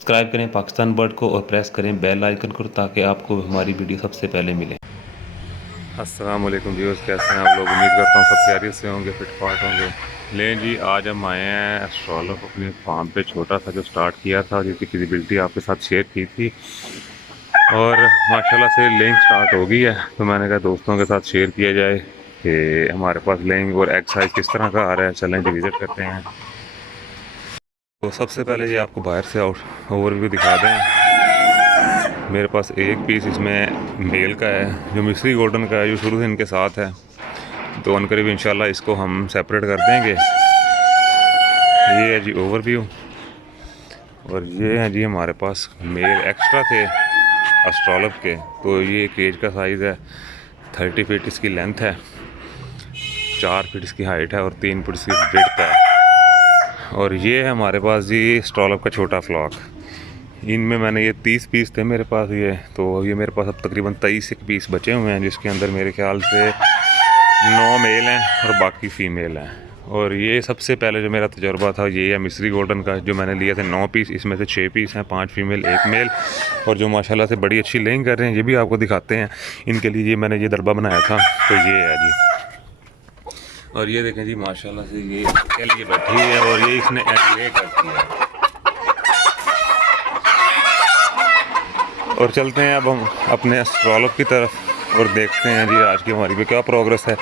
Subscribe करें Pakistan bird को और प्रेस करें बेल आइकन को ताकि आपको हमारी वीडियो सबसे पहले मिले। अस्सलाम वालेकुम व्यूअर्स, कैसे हैं आप लोग? उम्मीद करता हूँ सब खैरियत से होंगे, फिटफाट होंगे। लें जी, आज हम आए हैं एस्ट्रोलॉप अपने फार्म पे, छोटा सा जो स्टार्ट किया था, जिसकी फिजिबिलिटी आपके साथ शेयर की थी और माशाल्लाह से लेइंग स्टार्ट हो गई है। तो मैंने कहा दोस्तों के साथ शेयर किया जाए कि हमारे पास लेइंग और एग साइज किस तरह का आ रहा है। चलें जी विज़िट करते हैं। तो सबसे पहले जी आपको बाहर से आउट ओवरव्यू दिखा दें। मेरे पास एक पीस इसमें मेल का है जो मिस्री गोल्डन का है, जो शुरू से इनके साथ है। तो अनकरीब इंशाल्लाह इसको हम सेपरेट कर देंगे। ये है जी ओवरव्यू। और ये है जी हमारे पास मेल एक्स्ट्रा थे एस्ट्रोलॉप के। तो ये केज का साइज़ है 30 फीट इसकी लेंथ है, 4 फीट इसकी हाइट है और 3 फीट इसकी विड्थ है। और ये है हमारे पास जी एस्ट्रोलॉप का छोटा फ्लॉक। इनमें मैंने ये 30 पीस थे मेरे पास ये, तो ये मेरे पास अब तकरीबन 23 एक पीस बचे हुए हैं, जिसके अंदर मेरे ख्याल से 9 मेल हैं और बाकी फ़ीमेल हैं। और ये सबसे पहले जो मेरा तजुर्बा था ये है मिस्री गोल्डन का, जो मैंने लिए थे 9 पीस, इसमें से 6 पीस हैं, 5 फीमेल 1 मेल, और जो माशाल्लाह से बड़ी अच्छी लेइंग कर रहे हैं। ये भी आपको दिखाते हैं। इनके लिए ये मैंने ये दरबा बनाया था, तो ये है जी। और ये देखें जी माशाल्लाह से ये के लिए बैठी है और ये इसने एग ले करती है। और चलते हैं अब हम अपने एस्ट्रोलॉप की तरफ और देखते हैं जी आज की हमारी पे क्या प्रोग्रेस है।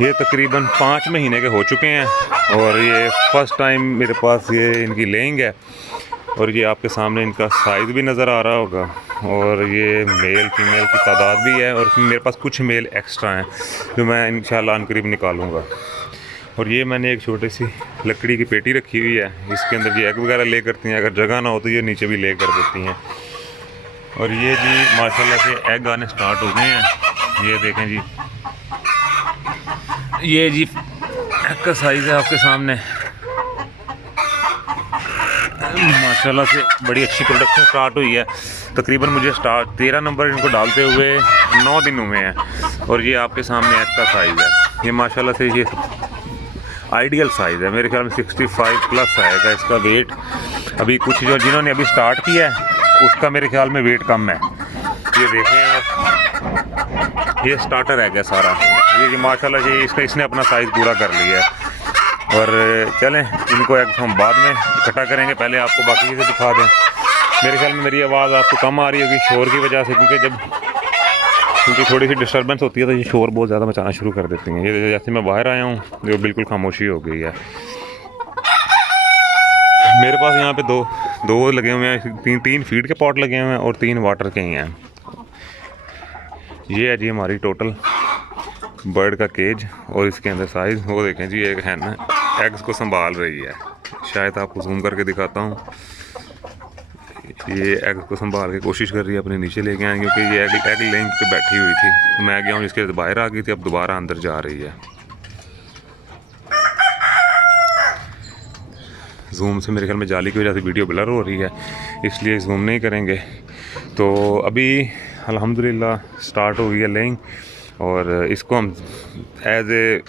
ये तकरीबन 5 महीने के हो चुके हैं और ये फर्स्ट टाइम मेरे पास ये इनकी लेइंग है। और ये आपके सामने इनका साइज़ भी नज़र आ रहा होगा। और ये मेल फीमेल की तादाद भी है और मेरे पास कुछ मेल एक्स्ट्रा हैं जो मैं इंशाल्लाह अनकरीब निकालूँगा। और ये मैंने एक छोटी सी लकड़ी की पेटी रखी हुई है, इसके अंदर ये एग वगैरह ले करती हैं। अगर जगह ना हो तो ये नीचे भी ले कर देती हैं। और ये जी माशाल्लाह से एग आने स्टार्ट हो गए हैं। ये देखें जी, ये जी एग का साइज़ है आपके सामने। माशाल्लाह से बड़ी अच्छी प्रोडक्शन स्टार्ट हुई है। तकरीबन मुझे 13 नंबर इनको डालते हुए 9 दिन हुए हैं। और ये आपके सामने एग का साइज़ है। ये माशाल्लाह से ये आइडियल साइज़ है, मेरे ख्याल में 65 प्लस आएगा इसका वेट। अभी कुछ जो जिन्होंने अभी स्टार्ट किया है उसका मेरे ख्याल में वेट कम है। ये देखें आप, ये स्टार्टर एग है सारा। ये माशाल्लाह से इसने अपना साइज़ पूरा कर लिया है। और चलें इनको एग हम बाद में इकट्ठा करेंगे, पहले आपको बाकी चीज़ें दिखा दें। मेरे ख्याल में मेरी आवाज़ आपको कम आ रही होगी शोर की वजह से, क्योंकि थोड़ी सी डिस्टर्बेंस होती है तो ये शोर बहुत ज़्यादा मचाना शुरू कर देती हैं। ये जैसे मैं बाहर आया हूँ जो बिल्कुल खामोशी हो गई है। मेरे पास यहाँ पे दो लगे हुए हैं, तीन फीड के पॉट लगे हुए हैं और 3 वाटर के ही हैं। ये है जी हमारी टोटल बर्ड का केज और इसके अंदर साइज़ वो देखें जी। एक है ना एग्स को संभाल रही है, शायद आपको जूम करके दिखाता हूँ। ये एग्स को संभाल के कोशिश कर रही है अपने नीचे लेके आए, क्योंकि ये एग लेइंग पे बैठी हुई थी। तो मैं गया हूँ इसके बाहर आ गई थी, अब दोबारा अंदर जा रही है। जूम से मेरे ख्याल में जाली की वजह से वीडियो ब्लर हो रही है, इसलिए जूम नहीं करेंगे। तो अभी अल्हम्दुलिल्लाह स्टार्ट हो गई है लेइंग और इसको हम एज ए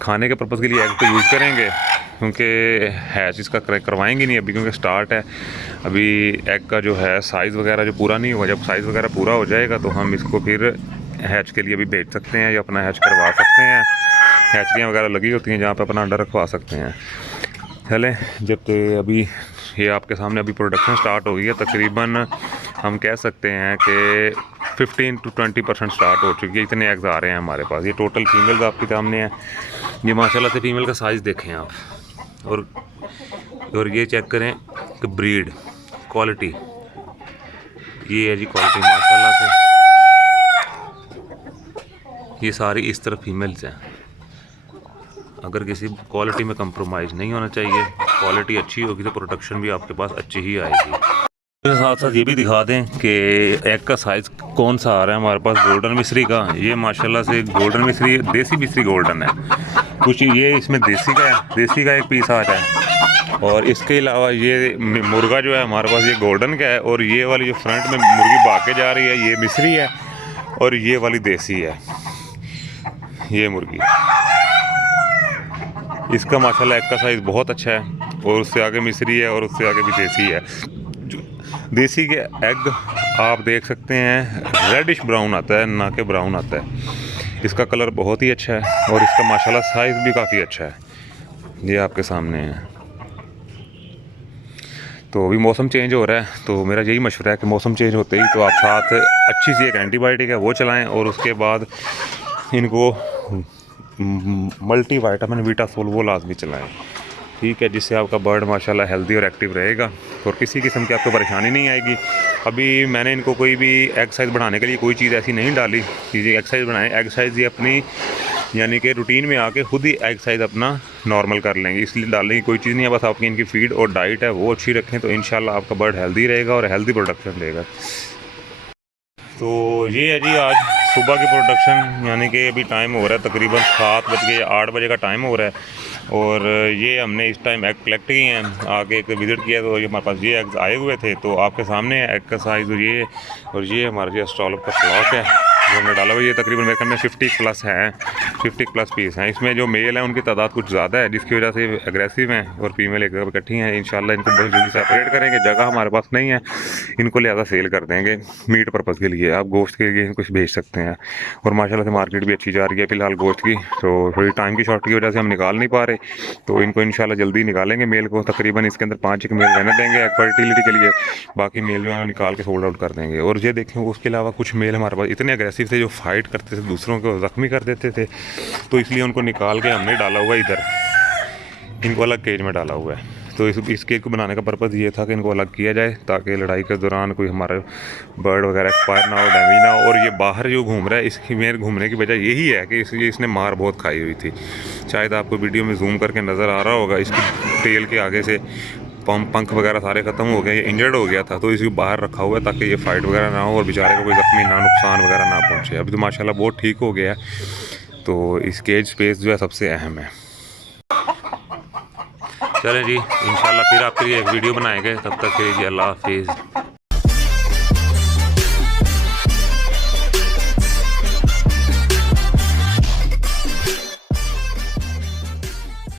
खाने के पर्पज़ के लिए एग को यूज़ करेंगे, क्योंकि हैच इसका करवाएंगे नहीं अभी, क्योंकि स्टार्ट है। अभी एग का जो है साइज़ वगैरह जो पूरा नहीं हुआ, जब साइज़ वगैरह पूरा हो जाएगा तो हम इसको फिर हैच के लिए भी बेच सकते हैं या अपना हैच करवा सकते हैं। हैचरियाँ वगैरह लगी होती हैं जहाँ पे अपना अंडा रखवा सकते हैं। चलें, जब अभी ये आपके सामने अभी प्रोडक्शन स्टार्ट हो गई है, तकरीबन हम कह सकते हैं कि 15 to 20% स्टार्ट हो चुकी है। इतने एग्स आ रहे हैं हमारे पास। ये टोटल फीमेल्स आपके सामने हैं। ये माशाल्लाह से फ़ीमेल का साइज़ देखें आप, और ये चेक करें कि ब्रीड क्वालिटी, ये है जी क्वालिटी माशाल्लाह से। ये सारी इस तरफ फीमेल्स हैं। अगर किसी क्वालिटी में कंप्रोमाइज़ नहीं होना चाहिए, क्वालिटी अच्छी होगी तो प्रोडक्शन भी आपके पास अच्छी ही आएगी। इसके साथ साथ ये भी दिखा दें कि एग का साइज़ कौन सा आ रहा है हमारे पास गोल्डन मिस्री का। ये माशाल्लाह से गोल्डन मिस्री, देसी मिस्री गोल्डन है। कुछ ये इसमें देसी का एक पीस आ रहा है। और इसके अलावा ये मुर्गा जो है हमारे पास ये गोल्डन का है। और ये वाली जो फ्रंट में मुर्गी भाग जा रही है ये मिस्री है और ये वाली देसी है। ये मुर्गी, इसका माशाल्लाह एग का साइज़ बहुत अच्छा है। और उससे आगे मिस्री है और उससे आगे भी देसी है। देसी के एग आप देख सकते हैं रेडिश ब्राउन आता है, ना कि ब्राउन आता है। इसका कलर बहुत ही अच्छा है और इसका माशाल्लाह साइज़ भी काफ़ी अच्छा है। ये आपके सामने है। तो अभी मौसम चेंज हो रहा है, तो मेरा यही मशवरा है कि मौसम चेंज होते ही तो आप साथ अच्छी सी एक एंटीबायोटिक है वो चलाएं और उसके बाद इनको मल्टी वाइटामिन वीटासोल वो लाजमी चलाएं, ठीक है, जिससे आपका बर्ड माशाल्लाह हेल्दी और एक्टिव रहेगा और किसी किस्म की आपको परेशानी नहीं आएगी। अभी मैंने इनको कोई भी एग साइज़ बढ़ाने के लिए कोई चीज़ ऐसी नहीं डाली कि ये एग साइज़ बढ़ाएं। एग साइज़ ये अपनी यानी कि रूटीन में आके खुद ही एग साइज़ अपना नॉर्मल कर लेंगे, इसलिए डालने की कोई चीज़ नहीं है। बस आपकी इनकी फीड और डाइट है वो अच्छी रखें तो इंशाल्लाह आपका बर्ड हेल्दी रहेगा और हेल्दी प्रोडक्शन देगा। तो ये है जी आज सुबह की प्रोडक्शन, यानी कि अभी टाइम हो रहा है तकरीबन 7 बज के 8 बजे का टाइम हो रहा है और ये हमने इस टाइम एग कलेक्ट किए हैं। आगे एक विज़िट किया तो ये हमारे पास ये एग्स आए हुए थे, तो आपके सामने एग का साइज़ और ये हमारे जो स्ट्रॉलप का स्टॉक है जो हमने डाला हुआ। ये तकरीबन मेरे ख्याल में 50 प्लस है, 50 प्लस पीस हैं। इसमें जो मेल है उनकी तादाद कुछ ज़्यादा है जिसकी वजह से एग्रेसिव हैं और फीमेल एक जगह इकट्ठी हैं। इंशाल्लाह इनको बहुत जल्दी सेपरेट करेंगे, जगह हमारे पास नहीं है, इनको लिहाजा सेल कर देंगे मीट पर्पज़ के लिए। आप गोश्त के लिए कुछ भेज सकते हैं और माशाल्लाह से मार्केट भी अच्छी जा रही है फ़िलहाल गोश्त की। तो थोड़ी टाइम की शॉर्ट की वजह से हम निकाल नहीं पा रहे, तो इनको इंशाल्लाह जल्दी निकालेंगे मेल को। तकरीबन इसके अंदर 5 एक मेल रहने देंगे फर्टिलिटी के लिए, बाकी मेल जो है निकाल के सोल्ड आउट कर देंगे। और ये देखें उसके अलावा कुछ मेल हमारे पास इतने अग्रेसिव थे जो फाइट करते थे, दूसरों को ज़ख्मी कर देते थे, तो इसलिए उनको निकाल के हमने डाला हुआ इधर, इनको अलग केज में डाला हुआ है। तो इस केज को बनाने का पर्पज़ ये था कि इनको अलग किया जाए ताकि लड़ाई के दौरान कोई हमारा बर्ड वगैरह एक्सपायर ना हो, डैमेज ना हो। और ये बाहर जो घूम रहा है इसकी मेरे घूमने की वजह यही है कि इसने मार बहुत खाई हुई थी। शायद आपको वीडियो में जूम करके नज़र आ रहा होगा, इसकी टेल के आगे से पंख वगैरह सारे ख़त्म हो गए, ये इंजर्ड हो गया था, तो इसको बाहर रखा हुआ है ताकि ये फाइट वगैरह ना हो और बेचारे को कोई ज़ख्मी ना, नुकसान वगैरह ना पहुँचे। अभी तो माशाल्लाह बहुत ठीक हो गया है। तो इस केज स्पेस जो है सबसे अहम है। चलें जी, इंशाल्लाह फिर आपके लिए एक वीडियो बनाएंगे, तब तक के लिए अल्लाह हाफिज़।